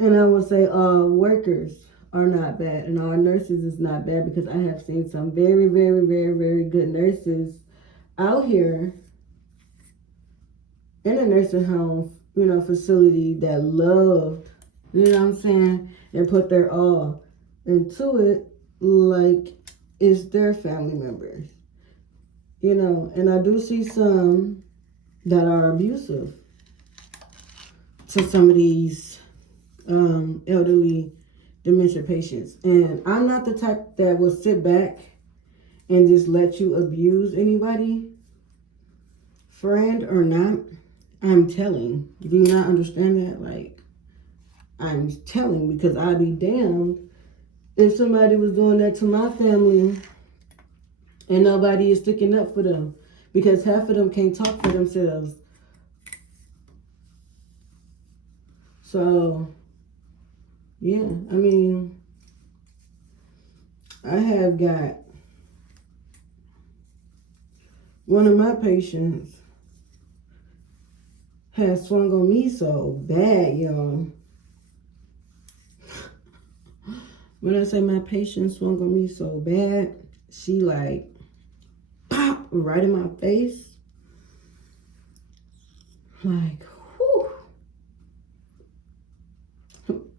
And I would say workers are not bad and all nurses is not bad, because I have seen some very, very, very, very good nurses out here in a nursing home, facility that loved, what I'm saying, and put their all into it, like it's their family members, and I do see some that are abusive to some of these elderly dementia patients. And I'm not the type that will sit back and just let you abuse anybody, friend or not. I'm telling. Do you not understand that? Like, I'm telling, because I'd be damned if somebody was doing that to my family and nobody is sticking up for them, because half of them can't talk for themselves. So, yeah, I mean, I have got one of my patients has swung on me so bad, y'all. When I say my patient swung on me so bad, she like pop right in my face. Like, whew.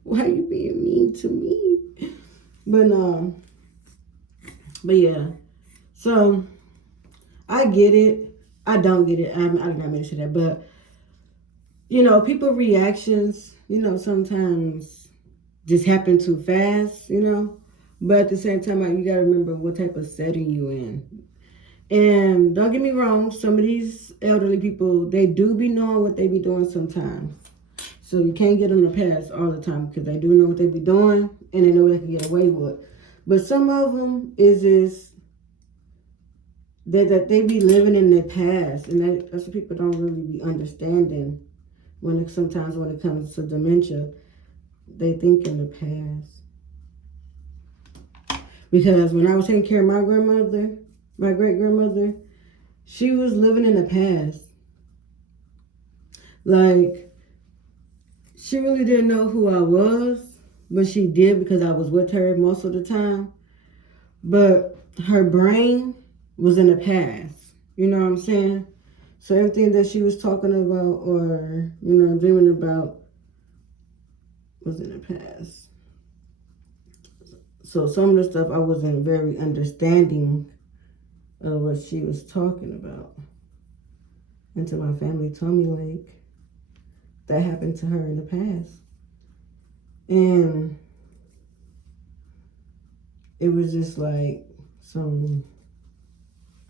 Why are you being mean to me? But yeah. So I get it. I don't get it. I did not mean to say that, but people reactions, sometimes just happen too fast, But at the same time, you gotta remember what type of setting you in. And don't get me wrong, some of these elderly people, they do be knowing what they be doing sometimes. So you can't get them to pass all the time, because they do know what they be doing and they know what they can get away with. But some of them is just that they be living in their past, and that's what people don't really be understanding. Sometimes when it comes to dementia, they think in the past. Because when I was taking care of my grandmother, my great grandmother, she was living in the past. Like, she really didn't know who I was, but she did because I was with her most of the time. But her brain was in the past. You know what I'm saying? So everything that she was talking about or, dreaming about was in the past. So some of the stuff I wasn't very understanding of what she was talking about. Until my family told me, like, that happened to her in the past. And it was just like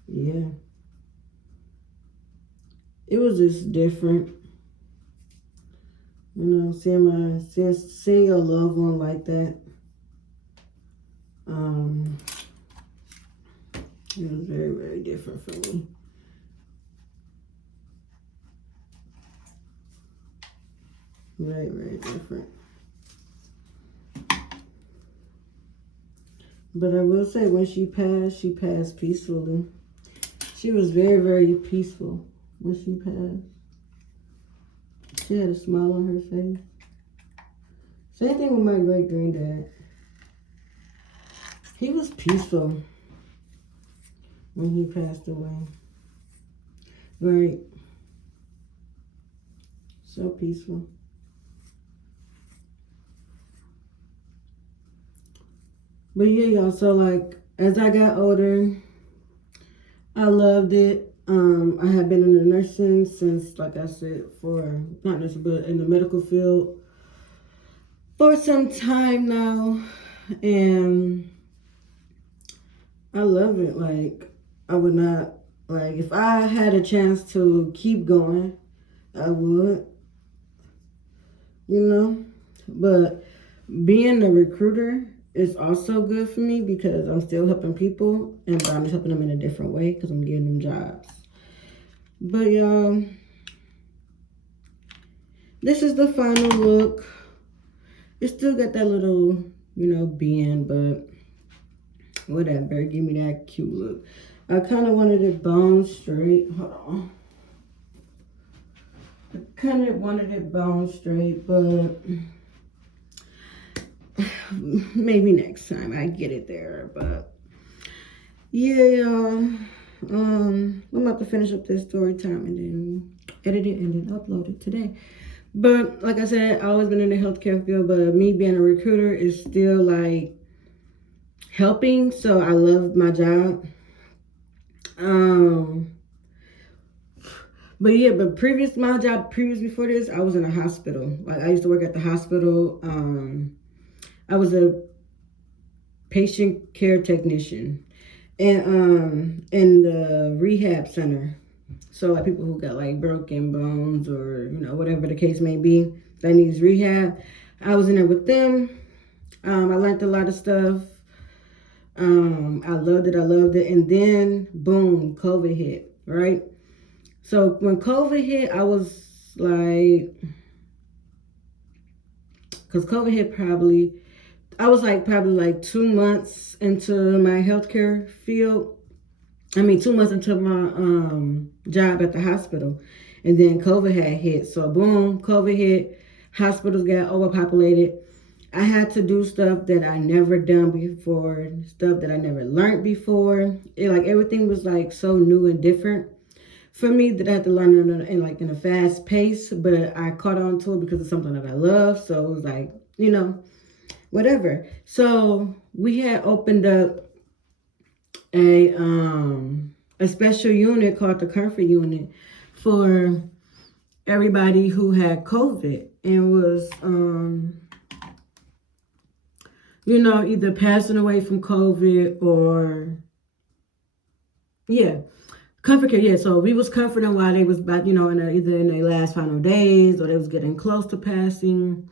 yeah. It was just different. Seeing your loved one like that. It was very, very different for me. Very, very different. But I will say, when she passed peacefully. She was very, very peaceful when she passed. She had a smile on her face. Same thing with my great granddad. He was peaceful when he passed away. Right. So peaceful. But yeah, y'all, so like, as I got older, I loved it. I have been in the nursing since, like I said, not nursing, but in the medical field for some time now. And I love it. Like, I would not, like, if I had a chance to keep going, I would, But being a recruiter is also good for me, because I'm still helping people, and I'm just helping them in a different way because I'm giving them jobs. But y'all, this is the final look. It still got that little, bend, but whatever. Give me that cute look. I kind of wanted it bone straight. Hold on. I kind of wanted it bone straight, but maybe next time I get it there. But yeah, y'all. I'm about to finish up this story time and then edit it and then upload it today. But like I said, I've always been in the healthcare field, but me being a recruiter is still like helping. So I love my job. But yeah, but my job previous before this, I was in a hospital. Like I used to work at the hospital. I was a patient care technician and in the rehab center. So like people who got like broken bones or whatever the case may be that needs rehab. I was in there with them. I learned a lot of stuff. I loved it. And then boom, COVID hit, right? So when COVID hit, I was like, because COVID hit I was like probably like 2 months into my healthcare field. 2 months into my job at the hospital. And then COVID had hit. So boom, COVID hit. Hospitals got overpopulated. I had to do stuff that I never done before, stuff that I never learned before. Everything was like so new and different for me that I had to learn in a fast pace. But I caught on to it because it's something that I love. So it was like, whatever. So we had opened up a special unit called the comfort unit for everybody who had COVID and was either passing away from COVID or comfort care. Yeah, so we was comforting while they was about either in their last final days or they was getting close to passing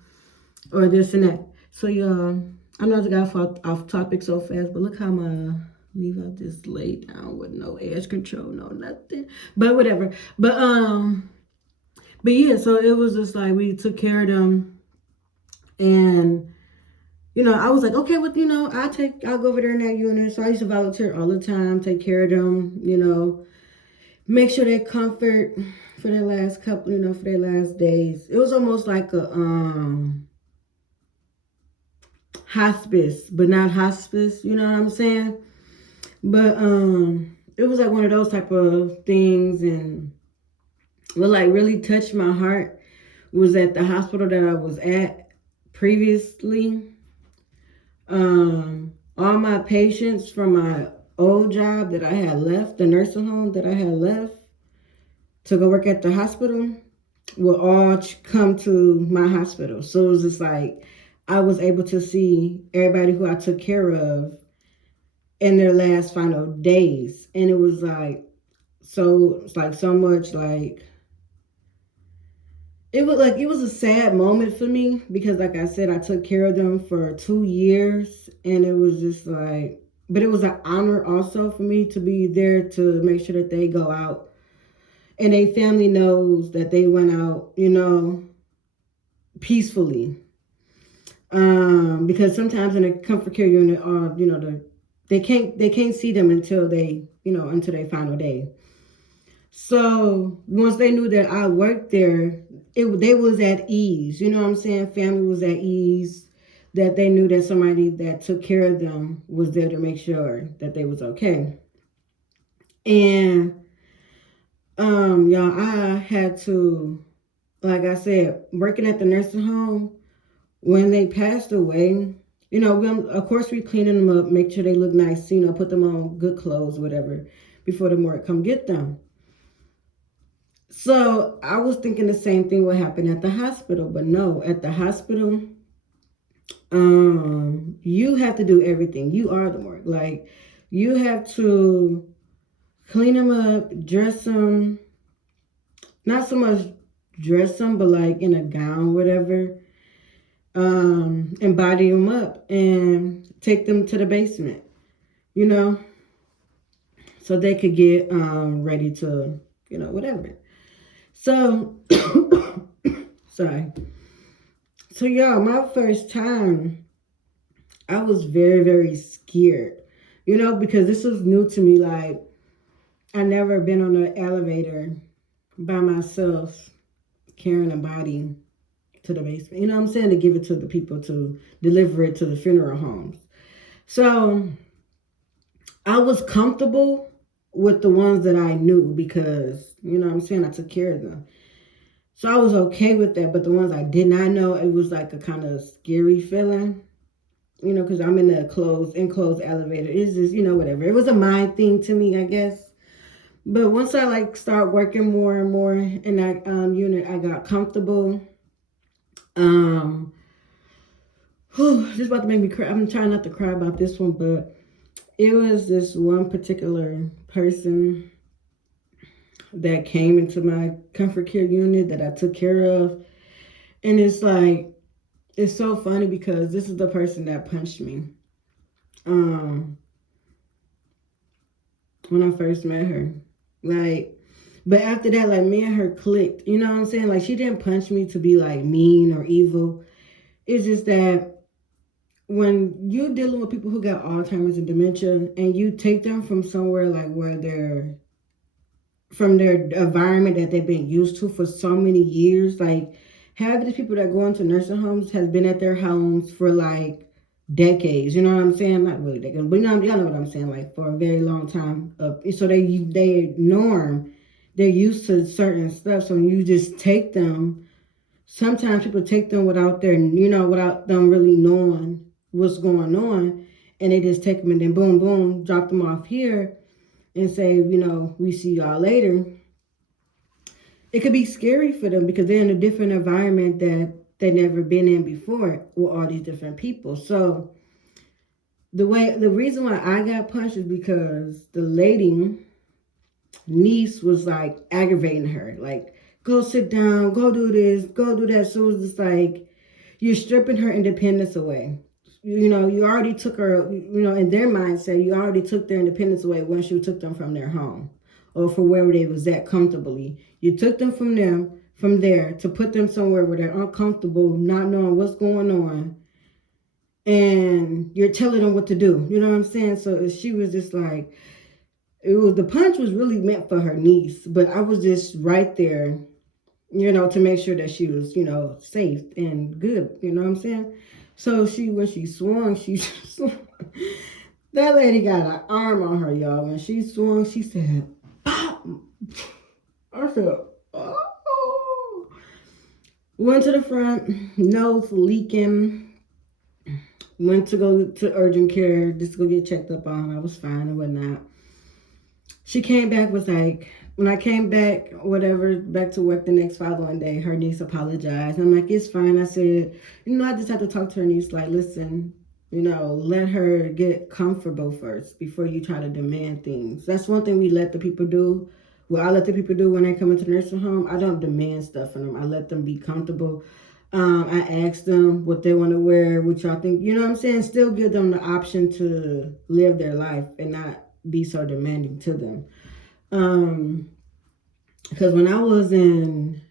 or this and that. So y'all, I know I got off topic so fast, but look how my leave out this laid down with no edge control, no nothing. But whatever. But yeah, so it was just like we took care of them, and I was like, okay, well, I'll go over there in that unit. So I used to volunteer all the time, take care of them, make sure they comfort for their last couple, for their last days. It was almost like a hospice, but not hospice, you know what I'm saying? But it was like one of those type of things. And what like really touched my heart was at the hospital that I was at previously. All my patients from my old job that I had left, the nursing home that I had left to go work at the hospital, will all come to my hospital. So it was just like I was able to see everybody who I took care of in their last final days. And it was like so much like it was a sad moment for me because like I said, I took care of them for 2 years, and it was just like, but it was an honor also for me to be there to make sure that they go out and their family knows that they went out, peacefully. Because sometimes in a comfort care unit, they can't see them until until their final day. So once they knew that I worked there, they was at ease. You know what I'm saying? Family was at ease, that they knew that somebody that took care of them was there to make sure that they was okay. And y'all, I had to, like I said, working at the nursing home, when they passed away, of course we cleaning them up, make sure they look nice, put them on good clothes, whatever, before the morgue come get them. So I was thinking the same thing would happen at the hospital, but no, at the hospital, you have to do everything. You are the morgue. Like, you have to clean them up, dress them, not so much dress them, but like in a gown, whatever, and body them up and take them to the basement, so they could get ready to, whatever. So, sorry. So, y'all, my first time, I was very, very scared, because this was new to me. Like, I never been on an elevator by myself carrying a body to the basement. You know what I'm saying? To give it to the people to deliver it to the funeral homes. So I was comfortable with the ones that I knew because, you know what I'm saying, I took care of them. So I was okay with that. But the ones I did not know, it was like a kind of scary feeling, you know, because I'm in a enclosed elevator. It's just, you know, whatever. It was a mind thing to me, I guess. But once I like start working more and more in that unit, I got comfortable. Um, this is about to make me cry. I'm trying not to cry about this one, but it was this one particular person that came into my comfort care unit that I took care of. And it's like, it's so funny because this is the person that punched me. When I first met her. Like, but after that, like, me and her clicked. You know what I'm saying? Like, she didn't punch me to be like mean or evil. It's just that when you're dealing with people who got Alzheimer's and dementia and you take them from somewhere like where they're from their environment that they've been used to for so many years, like half of the people that go into nursing homes has been at their homes for like decades. You know what I'm saying? Not really decades, but y'all know what I'm saying. Like for a very long time. So they norm, they're used to certain stuff. So when you just take them, sometimes people take them without without them really knowing what's going on, and they just take them and then boom, boom, drop them off here and say, we see y'all later. It could be scary for them because they're in a different environment that they never been in before with all these different people. So the reason why I got punched is because the lady niece was like aggravating her, like, go sit down, go do this, go do that. So it was just like, you're stripping her independence away. You already took her, in their mindset, you already took their independence away once you took them from their home or from wherever they was at comfortably. You took them from there to put them somewhere where they're uncomfortable, not knowing what's going on. And you're telling them what to do. You know what I'm saying? So she was just like, the punch was really meant for her niece, but I was just right there, to make sure that she was, safe and good. You know what I'm saying? So when she swung, that lady got an arm on her, y'all. When she swung, she said, "Pop!" I said, "Oh!" Went to the front, nose leaking. Went to go to urgent care just to go get checked up on. I was fine and whatnot. She came back, was like, when I came back, back to work the next following day, her niece apologized. I'm like, it's fine. I said, I just have to talk to her niece, like, listen, let her get comfortable first before you try to demand things. That's one thing we let the people do. What I let the people do when they come into the nursing home, I don't demand stuff from them. I let them be comfortable. I ask them what they want to wear, what y'all think, you know what I'm saying? Still give them the option to live their life and not be so demanding to them. Because when I was in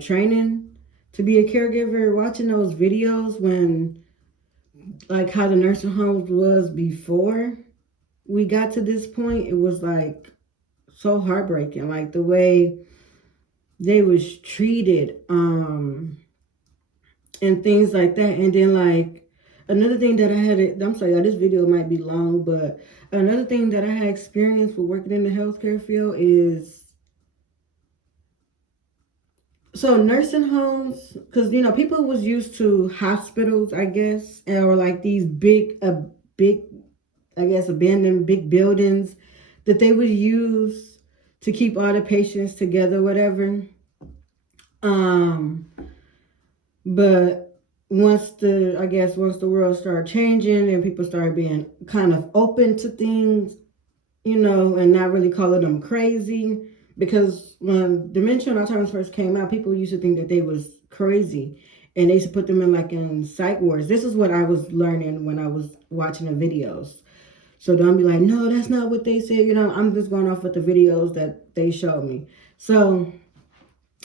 training to be a caregiver, watching those videos when, like, how the nursing homes was before we got to this point, it was like so heartbreaking, like the way they was treated, and things like that. And then, like, another thing that I'm sorry, this video might be long, but another thing that I had experienced with working in the healthcare field is, so nursing homes, because, people was used to hospitals, I guess, or like these big, I guess, abandoned big buildings that they would use to keep all the patients together, whatever. But once the world started changing and people started being kind of open to things, and not really calling them crazy, because when dementia and Alzheimer's first came out, people used to think that they was crazy, and they used to put them in psych wards. This is what I was learning when I was watching the videos. So don't be like, no, that's not what they said. I'm just going off with the videos that they showed me. So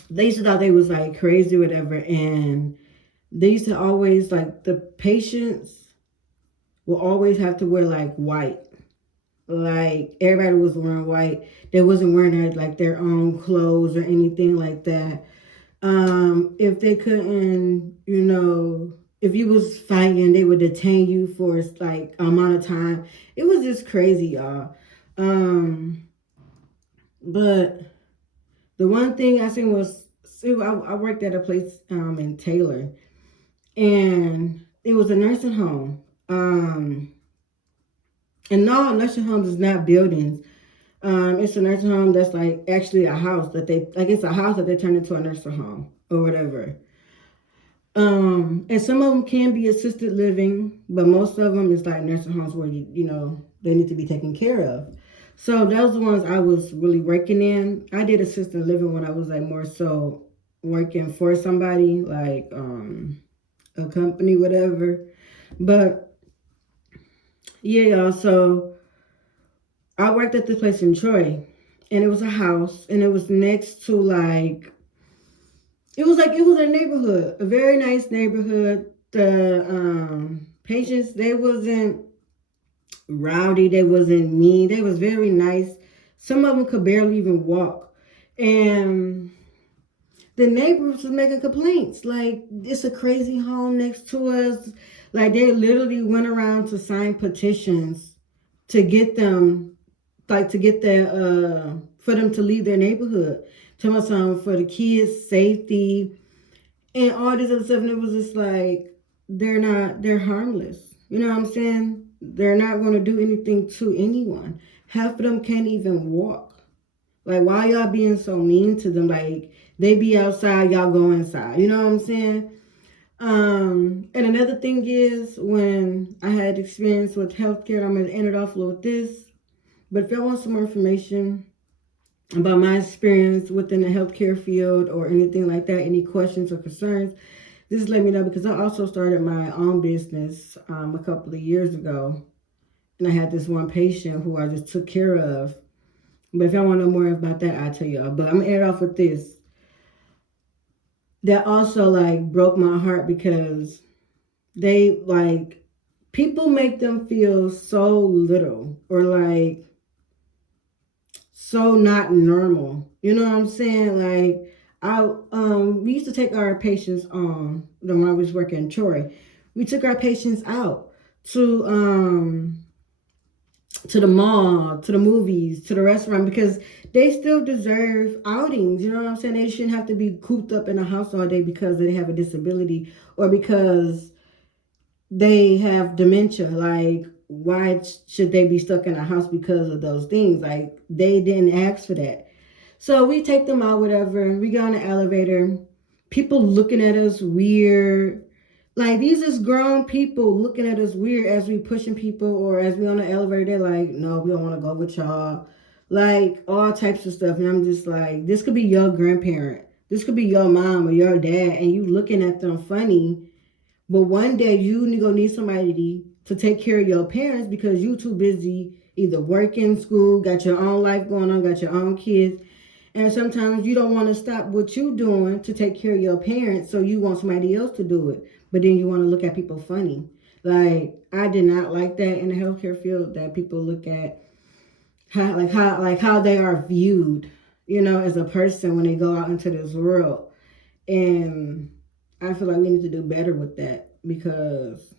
they used to thought they was like crazy or whatever, and they used to always, like, the patients will always have to wear like white. Like, everybody was wearing white. They wasn't wearing like their own clothes or anything like that. If they couldn't, if you was fighting, they would detain you for like amount of time. It was just crazy, y'all. But the one thing I seen was, I worked at a place in Taylor, and it was a nursing home. And no, nursing homes is not buildings. It's a nursing home that's like actually a house that it's a house that they turned into a nursing home or whatever. And some of them can be assisted living, but most of them is like nursing homes where they need to be taken care of. So those are the ones I was really working in. I did assisted living when I was like more so working for somebody, like a company, whatever. But yeah, y'all. So I worked at this place in Troy, and it was a house, and it was next to it was a neighborhood, a very nice neighborhood. The patients, they wasn't rowdy, they wasn't mean, they was very nice. Some of them could barely even walk, and the neighbors was making complaints like it's a crazy home next to us. Like they literally went around to sign petitions to get them, like to get their for them to leave their neighborhood, to for the kids' safety and all this other stuff. And it was just like they're harmless. You know what I'm saying? They're not going to do anything to anyone. Half of them can't even walk. Like, why y'all being so mean to them? Like, they be outside, y'all go inside. You know what I'm saying? And another thing is, when I had experience with healthcare, I'm going to end it off with this. But if y'all want some more information about my experience within the healthcare field or anything like that, any questions or concerns, just let me know, because I also started my own business a couple of years ago. And I had this one patient who I just took care of. But if y'all want to know more about that, I'll tell y'all. But I'm going to end it off with this. That also broke my heart, because they people make them feel so little, or so not normal. You know what I'm saying? We used to take our patients on when I was working in Troy. We took our patients out to the mall, to the movies, to the restaurant, because they still deserve outings. You know what I'm saying? They shouldn't have to be cooped up in a house all day because they have a disability or because they have dementia. Like, why should they be stuck in a house because of those things? Like, they didn't ask for that. So we take them out, whatever. We go on the elevator. People looking at us weird. Like, these is grown people looking at us weird as we pushing people or as we on the elevator. They're like, no, we don't want to go with y'all. Like, all types of stuff. And I'm just like, this could be your grandparent. This could be your mom or your dad. And you looking at them funny. But one day you gonna need somebody to take care of your parents because you too busy either working, school, got your own life going on, got your own kids. And sometimes you don't want to stop what you're doing to take care of your parents, so you want somebody else to do it. But then you want to look at people funny. Like, I did not like that in the healthcare field, that people look at how they are viewed, as a person when they go out into this world. And I feel like we need to do better with that, because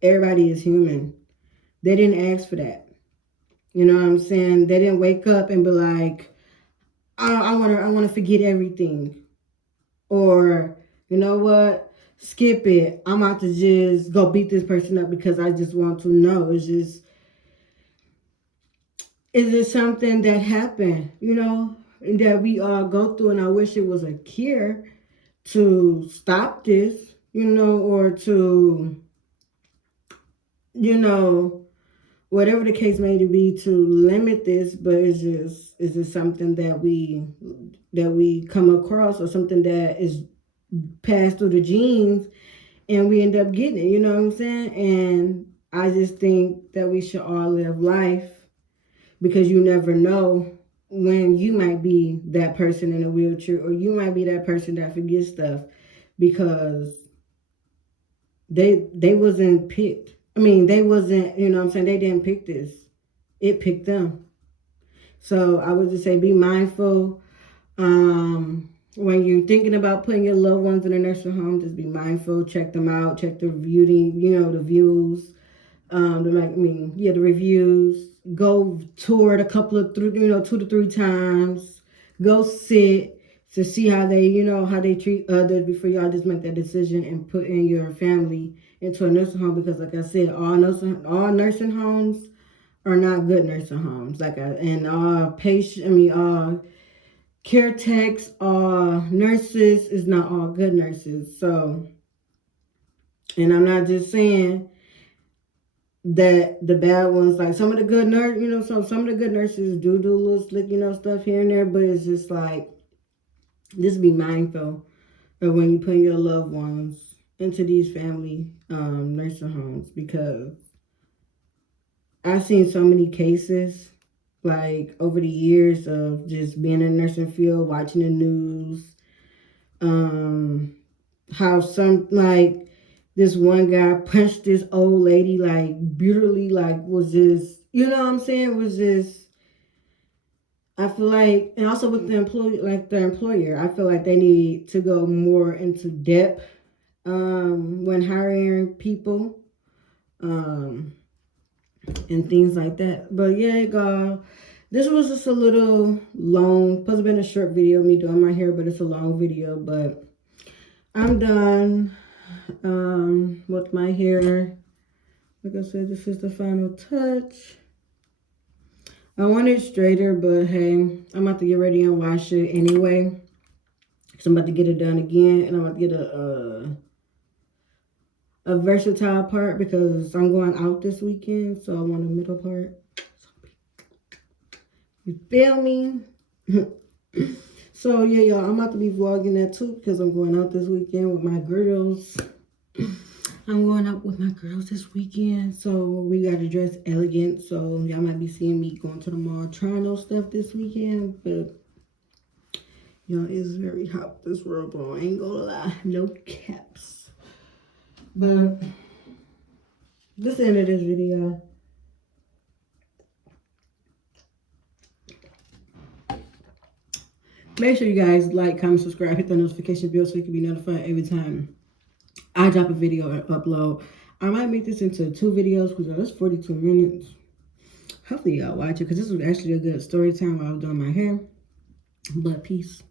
everybody is human. They didn't ask for that. You know what I'm saying? They didn't wake up and be like, I want to forget everything. Or, you know what? Skip it. I'm about to just go beat this person up because I just want to know. Is it something that happened, that we all go through? And I wish it was a cure to stop this, or to, whatever the case may be, to limit this. But is this something that we come across, or something that is passed through the genes and we end up getting it, you know what I'm saying? And I just think that we should all live life, because you never know when you might be that person in a wheelchair, or you might be that person that forgets stuff, because they wasn't picked. I mean, they wasn't, you know what I'm saying? They didn't pick this. It picked them. So I would just say be mindful. when you're thinking about putting your loved ones in a nursing home, just be mindful. Check them out. Check the the views. The reviews. Go tour it a couple of 2 to 3 times. Go sit to see how they treat others before y'all just make that decision and put in your family into a nursing home. Because, like I said, all nursing homes are not good nursing homes. Care techs, nurses is not all good nurses. So, and I'm not just saying that the bad ones, like some of the good some of the good nurses do a little slick, stuff here and there, but it's just like, just be mindful of when you put your loved ones into these family nursing homes, because I've seen so many cases like over the years of just being in the nursing field, watching the news, how this one guy punched this old lady like brutally, was just, what I'm saying, was just, I feel like, and also with the employer, I feel like they need to go more into depth when hiring people, and things like that. But yeah, God, this was just a little long, supposed to have been a short video of me doing my hair, but it's a long video. But I'm done with my hair. Like I said, this is the final touch. I want it straighter, but hey, I'm about to get ready and wash it anyway. So I'm about to get it done again, and I'm about to get a versatile part because I'm going out this weekend, so I want a middle part. You feel me? So yeah, y'all, I'm about to be vlogging that too because I'm going out this weekend with my girls. I'm going out with my girls this weekend, so we got to dress elegant. So y'all might be seeing me going to the mall trying those stuff this weekend, but y'all, it's very hot this world, bro. I ain't gonna lie, no caps. But this is the end of this video. Make sure you guys like, comment, subscribe, hit the notification bell so you can be notified every time I drop a video or upload. I might make this into 2 videos because that's 42 minutes. Hopefully y'all watch it because this was actually a good story time while I was doing my hair. But peace.